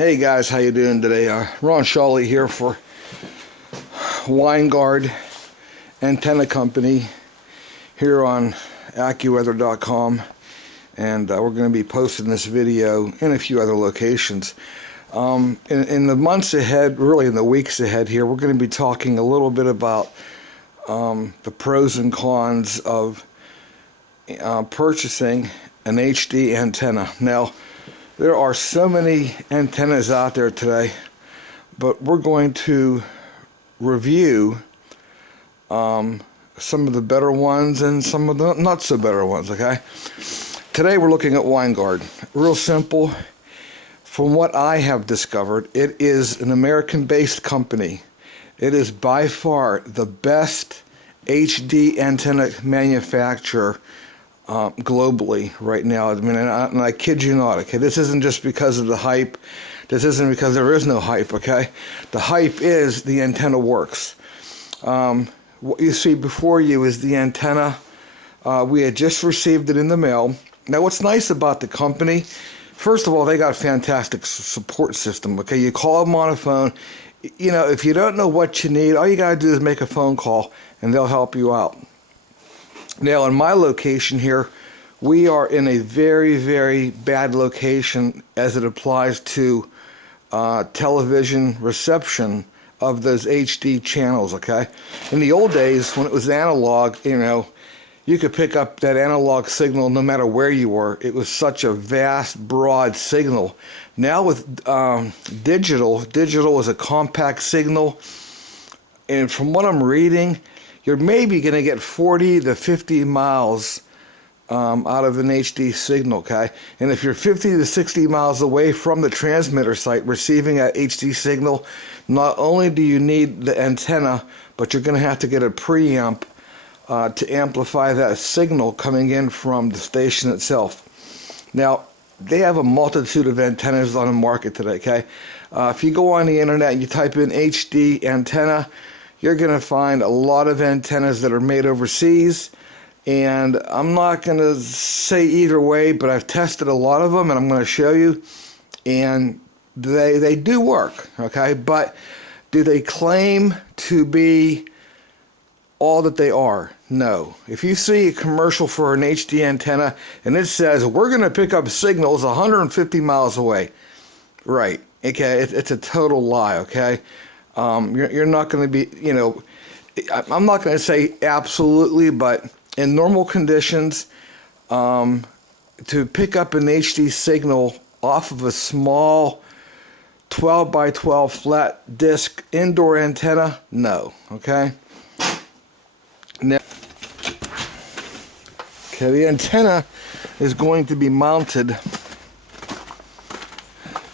Hey guys, how you doing today? Ron Shawley here for WineGuard Antenna Company here on AccuWeather.com, and we're going to be posting this video in a few other locations. In the months ahead, really in the weeks ahead here, we're going to be talking a little bit about the pros and cons of purchasing an HD antenna. Now, there are so many antennas out there today, but we're going to review some of the better ones and some of the not so better ones, okay? Today we're looking at WineGuard. Real simple. From what I have discovered, it is an American-based company. It is by far the best HD antenna manufacturer globally right now. I mean, and I kid you not, okay? This isn't just because of the hype. This isn't because there is no hype, okay? The hype is the antenna works. What you see before you is the antenna. We had just received it in the mail. Now, what's nice about the company, first of all, they got a fantastic support system, okay? You call them on a phone. You know, if you don't know what you need, all you got to do is make a phone call, and they'll help you out. Now, in my location here, we are in a very, very bad location as it applies to television reception of those HD channels, okay? In the old days, when it was analog, you know, you could pick up that analog signal no matter where you were. It was such a vast, broad signal. Now with digital is a compact signal, and from what I'm reading, you're maybe going to get 40 to 50 miles out of an HD signal, okay? And if you're 50 to 60 miles away from the transmitter site receiving that HD signal, not only do you need the antenna, but you're going to have to get a preamp to amplify that signal coming in from the station itself. Now, they have a multitude of antennas on the market today, okay? If you go on the internet and you type in HD antenna, you're going to find a lot of antennas that are made overseas, and I'm not going to say either way, but I've tested a lot of them, and I'm going to show you, and they do work, okay? But do they claim to be all that they are? No. If you see a commercial for an HD antenna and it says, we're going to pick up signals 150 miles away, right, okay, it's a total lie, okay? You're not going to be, you know, I'm not going to say absolutely, but in normal conditions, to pick up an HD signal off of a small 12 by 12 flat disc indoor antenna, no, okay? Now, okay, the antenna is going to be mounted.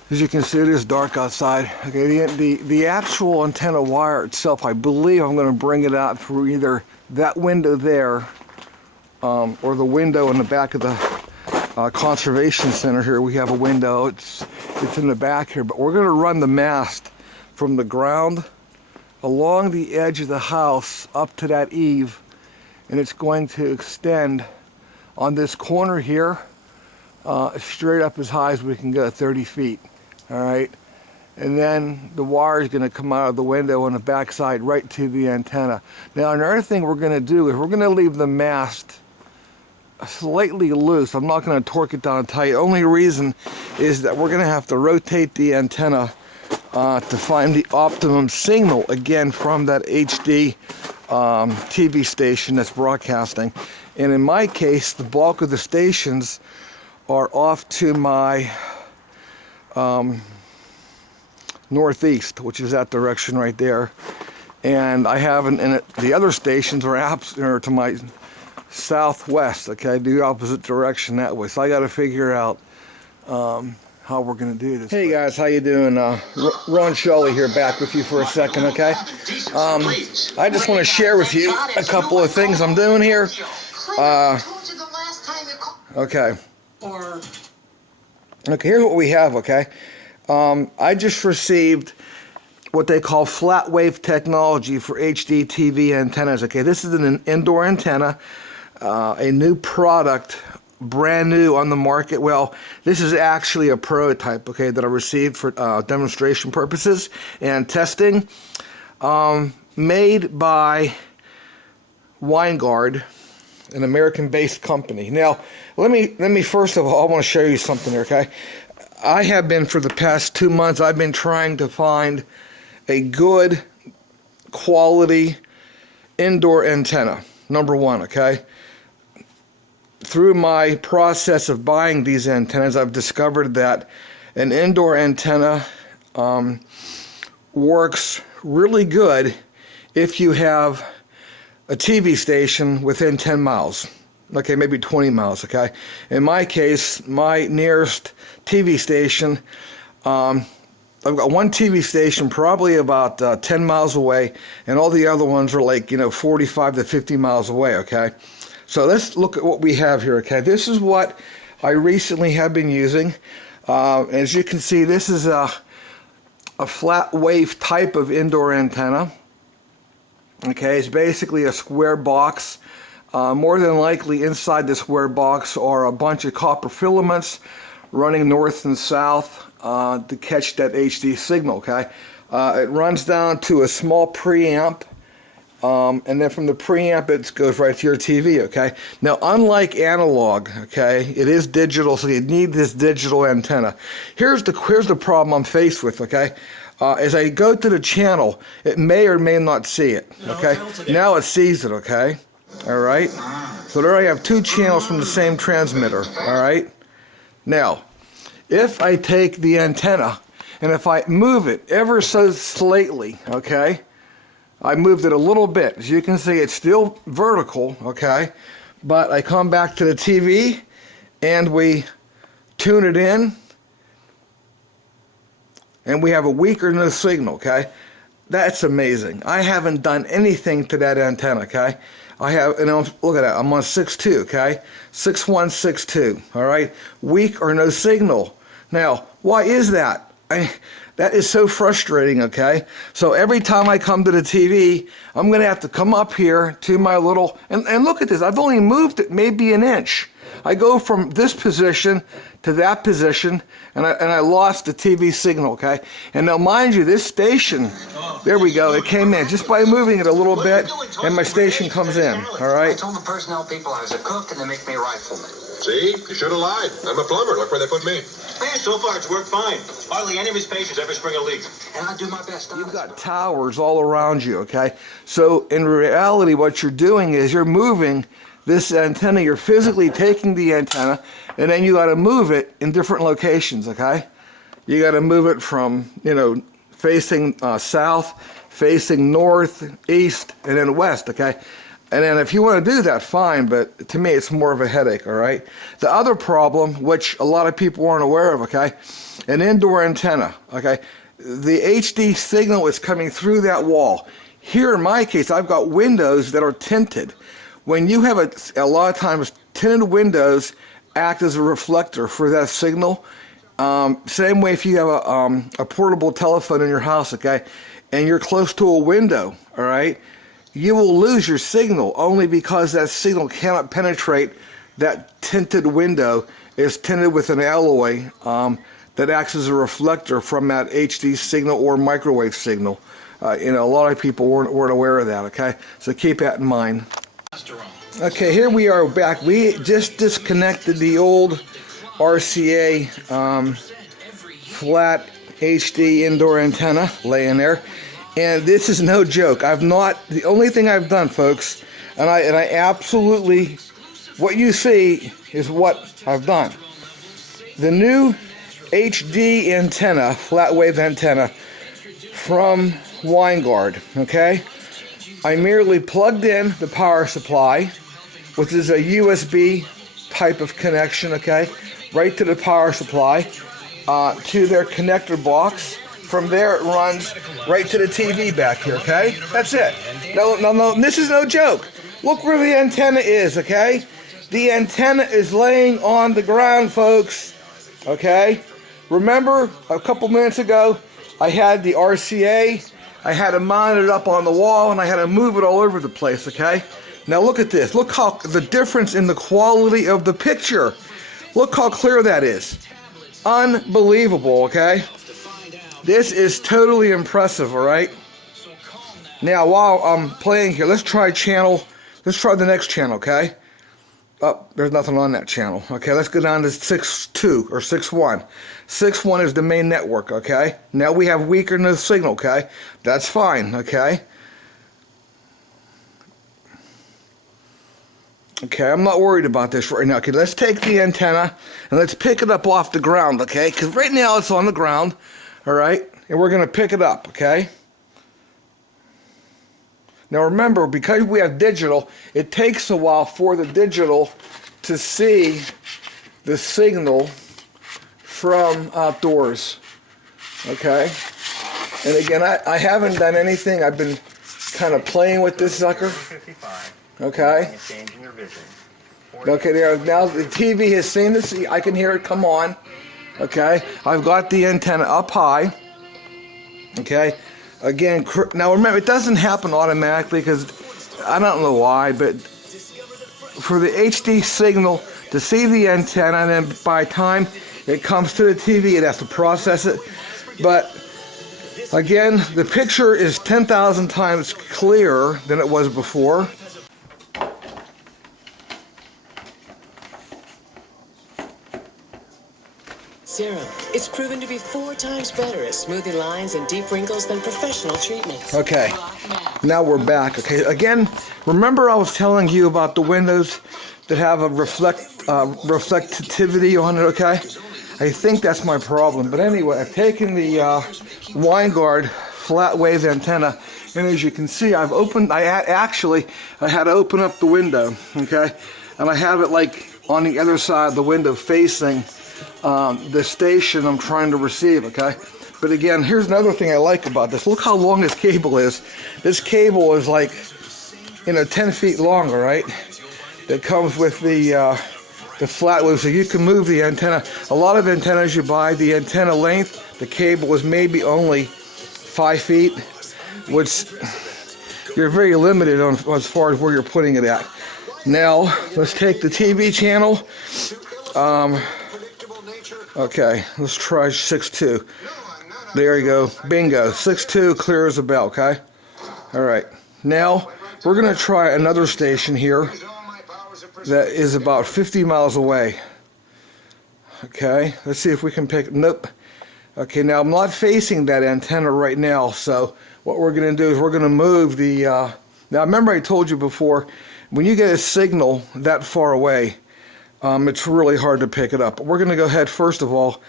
As you can see, it is dark outside. Okay, the actual antenna wire itself, I believe I'm going to bring it out through either that window there or the window in the back of the conservation center here. We have a window. It's in the back here, but we're going to run the mast from the ground along the edge of the house up to that eave, and it's going to extend on this corner here straight up as high as we can go, 30 feet. All right, and then the wire is going to come out of the window on the backside right to the antenna. Now, another thing we're going to do is we're going to leave the mast slightly loose. I'm not going to torque it down tight. Only reason is that we're going to have to rotate the antenna to find the optimum signal, again, from that HD TV station that's broadcasting. And in my case, the bulk of the stations are off to my northeast, which is that direction right there, and I haven't, and the other stations are to my southwest, okay, the opposite direction that way. So I got to figure out how we're going to do this. Hey guys, how you doing? Ron Shawley here, back with you for a second, okay? I just want to share with you a couple of things I'm doing here. Okay. Okay, here's what we have, okay? I just received what they call flat wave technology for HD TV antennas, okay? This is an indoor antenna, a new product brand new on the market. Well, this is actually a prototype, okay, that I received for demonstration purposes and testing. Made by winegard, an American-based company. Now, let me first of all, I want to show you something here, okay? I have been, for the past 2 months, I've been trying to find a good quality indoor antenna, number one, okay? Through my process of buying these antennas, I've discovered that an indoor antenna works really good if you have a TV station within 10 miles, okay, maybe 20 miles, okay? In my case, my nearest TV station, I've got one TV station probably about 10 miles away, and all the other ones are like, 45 to 50 miles away, okay? So let's look at what we have here, okay? This is what I recently have been using. As you can see, this is a flat wave type of indoor antenna. Okay, it's basically a square box. More than likely inside the square box are a bunch of copper filaments running north and south to catch that HD signal, okay? It runs down to a small preamp, and then from the preamp it goes right to your TV, okay? Now, unlike analog, okay, it is digital, so you need this digital antenna. Here's the problem I'm faced with, okay? As I go to the channel, it may or may not see it, okay? Now it sees it, okay? All right? So there I have 2 channels from the same transmitter, all right? Now, if I take the antenna and if I move it ever so slightly, okay? I moved it a little bit. As you can see, it's still vertical, okay? But I come back to the TV and we tune it in, and we have a weak or no signal, okay? That's amazing. I haven't done anything to that antenna, okay? I have, look at that, I'm on 6.2, okay? 6162, all right? Weak or no signal. Now, why is that? That is so frustrating, okay? So every time I come to the TV, I'm gonna have to come up here to my little, and look at this, I've only moved it maybe an inch. I go from this position to that position, and I lost the TV signal, okay? And now, mind you, this station, there we go, it came in just by moving it a little bit, and my station comes in, all right? I told the personnel people I was a cook, and they make me a rifleman. See? You should have lied. I'm a plumber. Look where they put me. Man, so far it's worked fine. Hardly any of his patients ever spring a leak. And I do my best. You've got towers all around you, okay? So in reality, what you're doing is you're moving this antenna, you're physically taking the antenna, and then you got to move it in different locations, okay? You got to move it from, facing south, facing north, east, and then west, okay? And then if you want to do that, fine, but to me it's more of a headache, all right? The other problem, which a lot of people aren't aware of, okay? An indoor antenna, okay? The HD signal is coming through that wall. Here in my case, I've got windows that are tinted. When you have a lot of times, tinted windows act as a reflector for that signal. Same way if you have a portable telephone in your house, okay, and you're close to a window, all right, you will lose your signal only because that signal cannot penetrate that tinted window. It's tinted with an alloy that acts as a reflector from that HD signal or microwave signal. A lot of people weren't aware of that, okay, so keep that in mind. Okay, here we are back. We just disconnected the old RCA flat HD indoor antenna laying there, and this is no joke. The only thing I've done, folks, and I absolutely, what you see is what I've done. The new HD antenna, flat wave antenna from winegard, okay? I merely plugged in the power supply, which is a USB type of connection, okay, right to the power supply, to their connector box. From there, it runs right to the TV back here, okay? That's it. No, this is no joke. Look where the antenna is, okay? The antenna is laying on the ground, folks, okay? Remember, a couple minutes ago, I had the RCA. I had to mount it up on the wall, and I had to move it all over the place, okay? Now look at this. Look how the difference in the quality of the picture. Look how clear that is. Unbelievable, okay? This is totally impressive, all right? Now, while I'm playing here, let's try the next channel, okay? Oh, there's nothing on that channel. Okay, let's go down to 6.2 or 6.1. 6.1 is the main network, okay? Now we have weaker no signal, okay? That's fine, okay? Okay, I'm not worried about this right now. Okay, let's take the antenna and let's pick it up off the ground, okay? Because right now it's on the ground, all right? And we're going to pick it up, okay? Now remember, because we have digital, it takes a while for the digital to see the signal from outdoors, okay? And again, I haven't done anything. I've been kind of playing with this sucker. Okay. Okay, there. Now the TV has seen this. I can hear it come on. Okay. I've got the antenna up high. Okay. Again, now remember, it doesn't happen automatically because I don't know why, but for the HD signal to see the antenna, and then by the time it comes to the TV, it has to process it. But again, the picture is 10,000 times clearer than it was before. Serum. It's proven to be 4 times better at smoothing lines and deep wrinkles than professional treatments. Okay, now we're back. Okay, again, remember I was telling you about the windows that have a reflectivity on it, okay? I think that's my problem. But anyway, I've taken the winegard flat wave antenna, and as you can see, I had to open up the window, okay? And I have it like on the other side of the window facing the station I'm trying to receive, okay? But again, here's another thing I like about this. Look how long this cable is. This cable is like, 10 feet long, all right? That comes with the flat wave, so you can move the antenna. A lot of antennas you buy, the antenna length, the cable is maybe only 5 feet, which you're very limited on as far as where you're putting it at. Now, let's take the TV channel. Okay, let's try 6.2. There you go. Bingo. 6.2 clear as a bell, okay? Alright. Now, we're going to try another station here that is about 50 miles away. Okay, let's see if we can pick... Nope. Okay, now I'm not facing that antenna right now, so what we're going to do is we're going to move the... Now, remember I told you before, when you get a signal that far away, it's really hard to pick it up. But we're going to go ahead first of all,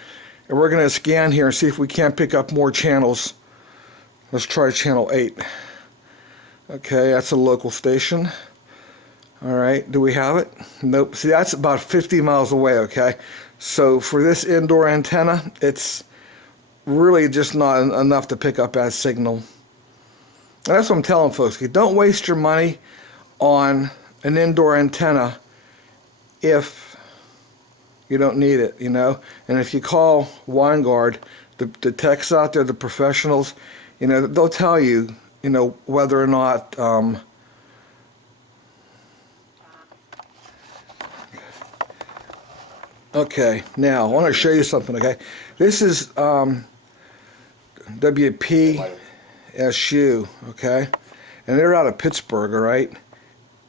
and we're going to scan here and see if we can't pick up more channels. Let's try channel 8. Okay, that's a local station. Alright, do we have it? Nope. See, that's about 50 miles away, okay? So for this indoor antenna, it's really just not enough to pick up that signal. And that's what I'm telling folks. Don't waste your money on an indoor antenna if you don't need it, And if you call winegard, the techs out there, the professionals, they'll tell you, whether or not okay, now I want to show you something, okay? This is WPSU, okay? And they're out of Pittsburgh, all right?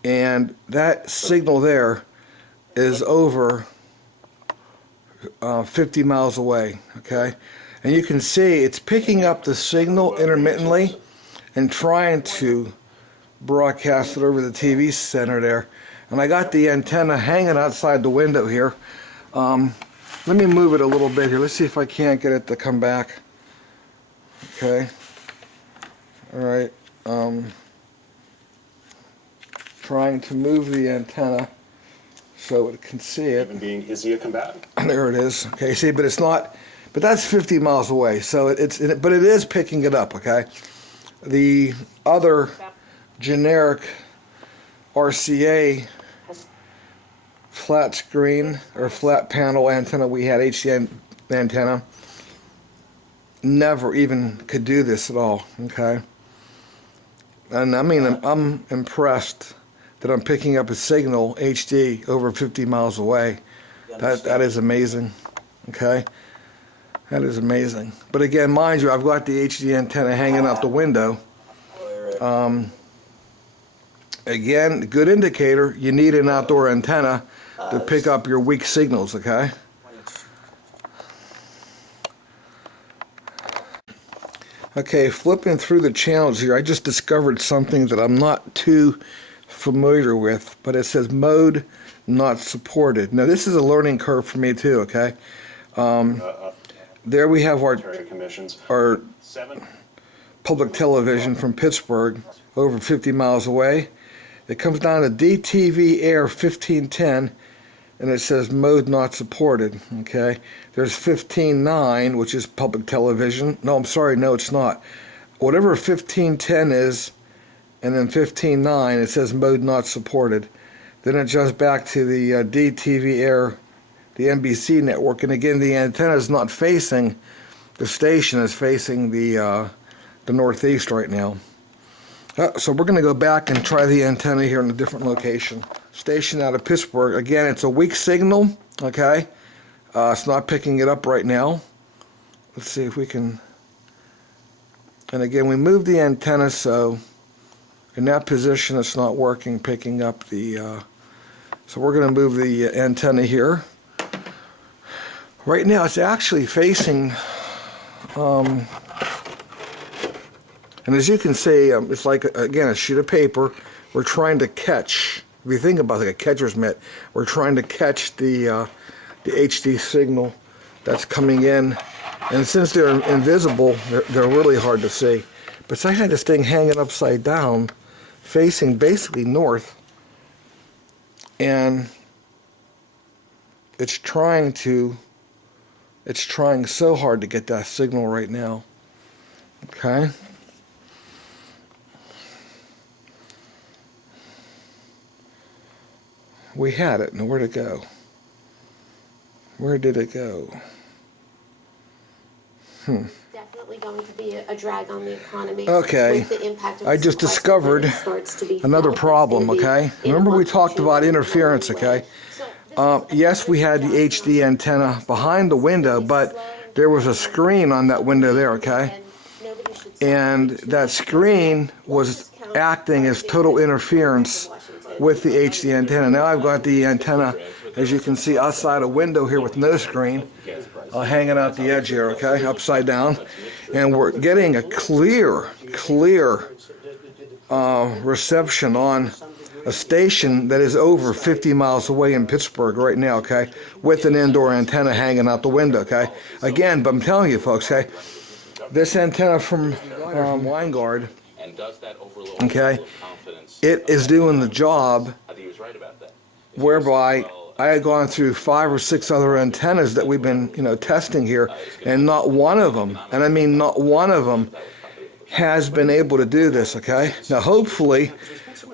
And that signal there is over 50 miles away, okay? And you can see it's picking up the signal intermittently and trying to broadcast it over the TV center there. And I got the antenna hanging outside the window here. Let me move it a little bit here. Let's see if I can't get it to come back. Okay. Alright. Trying to move the antenna so it can see it. Even being, is he a combatant? There it is. Okay, see, but it's not, but that's 50 miles away, so but it is picking it up, okay? The other generic RCA flat screen or flat panel antenna we had, HDN antenna, never even could do this at all, okay? And I mean, I'm impressed that I'm picking up a signal HD over 50 miles away. That is amazing. Okay, that is amazing. But again, mind you, I've got the HD antenna hanging out the window. Again, good indicator. You need an outdoor antenna to pick up your weak signals. Okay. Okay, flipping through the channels here, I just discovered something that I'm not too familiar with, but it says mode not supported. Now this is a learning curve for me too, okay? There we have our public television from Pittsburgh, over 50 miles away. It comes down to DTV Air 1510, and it says mode not supported, okay? There's 15.9, which is public television. No, I'm sorry, no, it's not. Whatever 15.10 is, and then 15.9, it says mode not supported. Then it jumps back to the DTV Air, the NBC network, and again, the antenna is not facing the station, is facing the northeast right now. So we're going to go back and try the antenna here in a different location. Station out of Pittsburgh. Again, it's a weak signal, okay? It's not picking it up right now. Let's see if we can... And again, we moved the antenna, so in that position it's not working, picking up the... So we're going to move the antenna here. Right now it's actually facing... and as you can see, it's like, again, a sheet of paper. We're trying to catch, if you think about it, like a catcher's mitt, we're trying to catch the HD signal that's coming in. And since they're invisible, they're really hard to see. But so I had this thing hanging upside down, facing basically north. And it's trying so hard to get that signal right now. Okay. We had it, and where'd it go? Where did it go? Definitely going to be a drag on the economy. Okay. With the impact of I just discovered another problem, okay? Remember we talked about interference, okay? Yes, we had the HD antenna behind the window, but there was a screen on that window there, okay? And that screen was acting as total interference with the HD antenna. Now I've got the antenna, as you can see, outside a window here with no screen, hanging out the edge here, okay, upside down. And we're getting a clear reception on a station that is over 50 miles away in Pittsburgh right now, okay, with an indoor antenna hanging out the window, okay. Again, but I'm telling you folks, okay, this antenna from winegard, okay, it is doing the job whereby I had gone through 5 or 6 other antennas that we've been, testing here, and not one of them, and I mean not one of them, has been able to do this, okay? Now hopefully,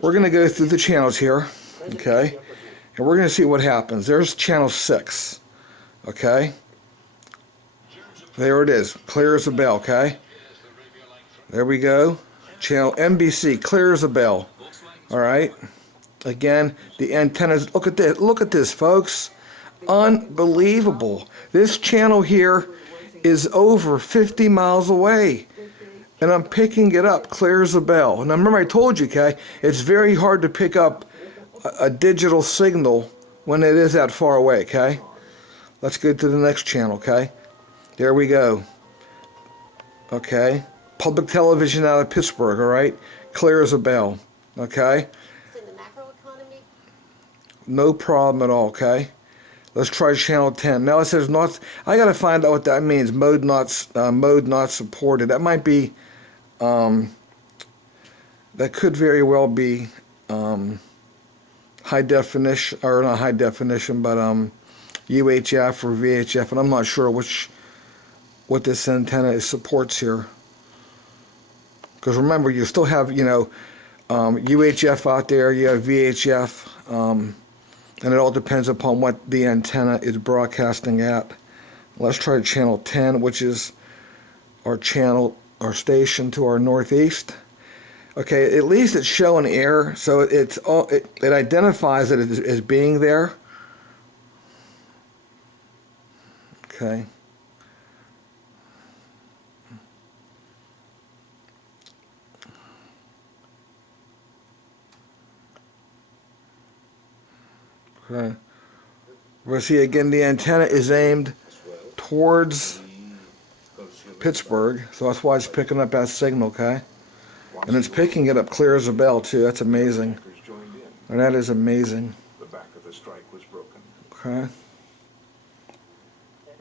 we're going to go through the channels here, okay, and we're going to see what happens. There's channel 6, okay? There it is, clear as a bell, okay? There we go. Channel NBC, clear as a bell. All right. Again, the antennas. Look at this, folks. Unbelievable. This channel here is over 50 miles away, and I'm picking it up clear as a bell. And remember, I told you, okay, it's very hard to pick up a digital signal when it is that far away. Okay. Let's go to the next channel. Okay. There we go. Okay. Public television out of Pittsburgh. All right. Clear as a bell. Okay. In the macro economy? No problem at all, okay? Let's try channel 10. Now it says not, I gotta find out what that means, mode not supported. That might be, that could very well be high definition, or not high definition, but UHF or VHF, and I'm not sure what this antenna supports here. Because remember, you still have, UHF out there, you have VHF, and it all depends upon what the antenna is broadcasting at. Let's try channel 10, which is our channel, our station to our northeast. Okay, at least it's showing air, so it identifies it as being there. Okay. Okay. We'll see again, the antenna is aimed towards Pittsburgh, so that's why it's picking up that signal, okay? And it's picking it up clear as a bell, too. That's amazing. And that is amazing. The back of the strike was broken. Okay.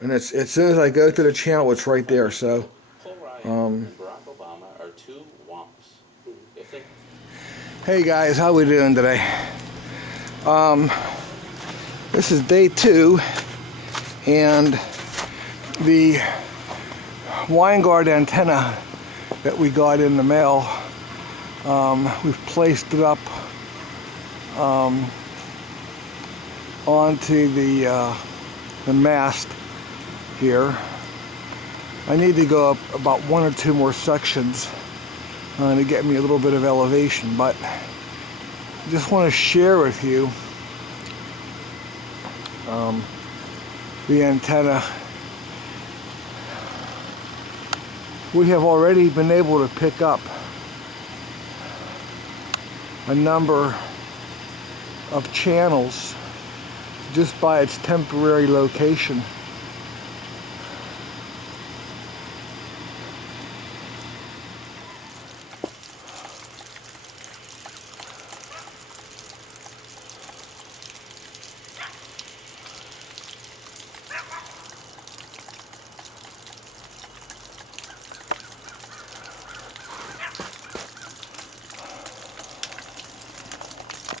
And it's as soon as I go to the channel, it's right there, so. and Barack Obama are two wonks. If they... Hey guys, how we doing today? This is day 2, and the winegard antenna that we got in the mail, we've placed it up onto the mast here. I need to go up about 1 or 2 more sections to get me a little bit of elevation, but I just want to share with you the antenna. We have already been able to pick up a number of channels just by its temporary location.